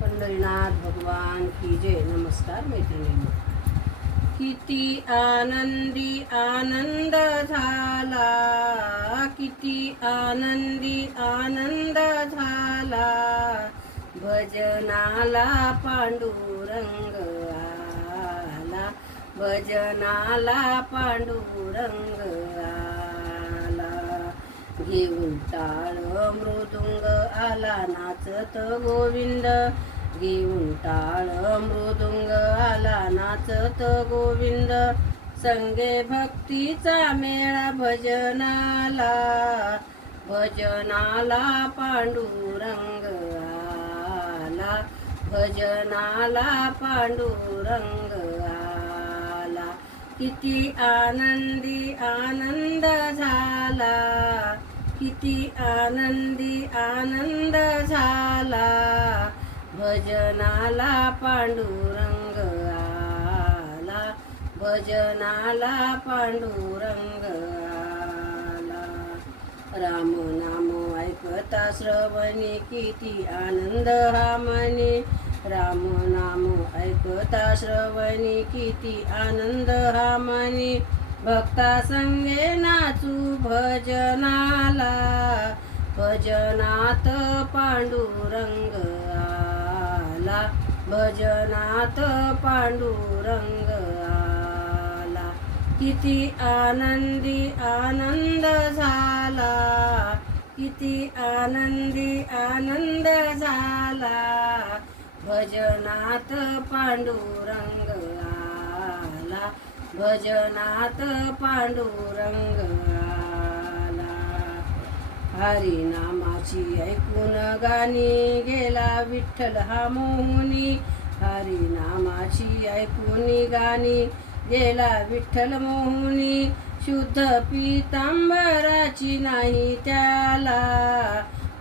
पंढरीनाथ भगवान की जय. नमस्कार मैत्रिणींनो. किती आनंदी आनंद झाला, किती आनंदी आनंद झाला, भजनाला पांडुरंग आला, भजनाला पांडुरंग आला. घेऊन टाळ मृदुंग आला नाचत गोविंद, घेऊन टाळ मृदुंग आला नाचत गोविंद. संगे भक्तीचा मेळा भजनाला, भजनाला पांडुरंग आला, भजनाला पांडुरंग आला. किती आनंदी आनंद झाला, किती आनंदी आनंद झाला, भजनाला पांडुरंग आला, भजनाला पांडुरंग आला. राम नाम ऐकता श्रवणी किती आनंद हा मनी, राम नाम ऐकता श्रवणी किती आनंद हा मनी. भक्ता संगे नाचू भजनाला, भजनात पांडुरंग आला, भजनात पांडुरंग आला. किती आनंदी आनंद झाला, किती आनंदी आनंद झाला, भजनात पांडुरंग आला, भजनात पांडुरंग आला. हरिनामाची ऐकून गाणी गेला विठ्ठल हा मोहुनी, हरिनामाची ऐकून गाणी गेला विठ्ठल मोहुनी. शुद्ध पीतांबराची नाही त्याला,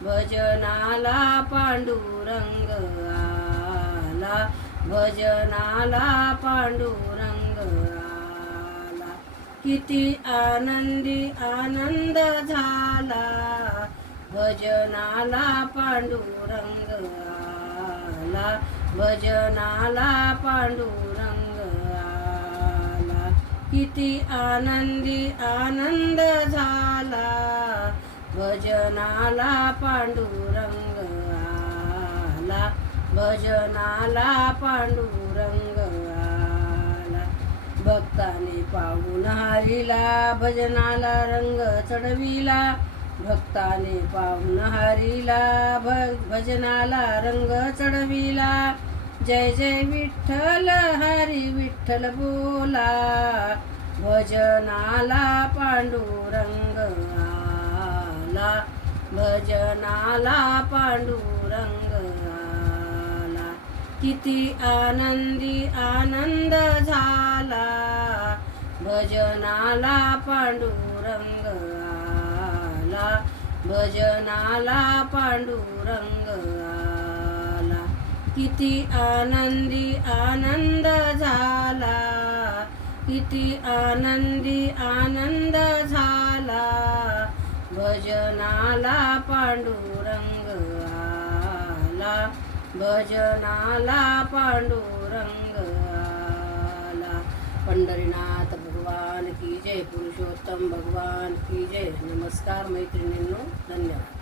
भजनाला पांडुरंग आला, भजनाला पांडुरंग आला. किती आनंदी आनंद झाला, भजनाला पांडुरंग आला, भजनाला पांडुरंग आला. किती आनंदी आनंद झाला, भजनाला पांडुरंग आला, भजनाला पांडुरंग आला. भक्ताने पाहून हरीला भजनाला रंग चढविला, भक्ताने पाहून हरीला भजनाला रंग चढविला. जय जय विठ्ठल हरी विठ्ठल बोला, भजनाला पांडुरंग आला, भजनाला पांडुरंग आला. किती आनंदी आनंद झाला, भजनाला पांडुरंग आला, भजनाला पांडुरंग आला. किती आनंदी आनंद झाला, किती आनंदी आनंद झाला, भजनाला पांडुरंग आला, भजनाला पांडुरंग आला. पंढरीनाथ भगवान की जय. पुरुषोत्तम भगवान की जय. नमस्कार मैत्रिणींनो. धन्यवाद.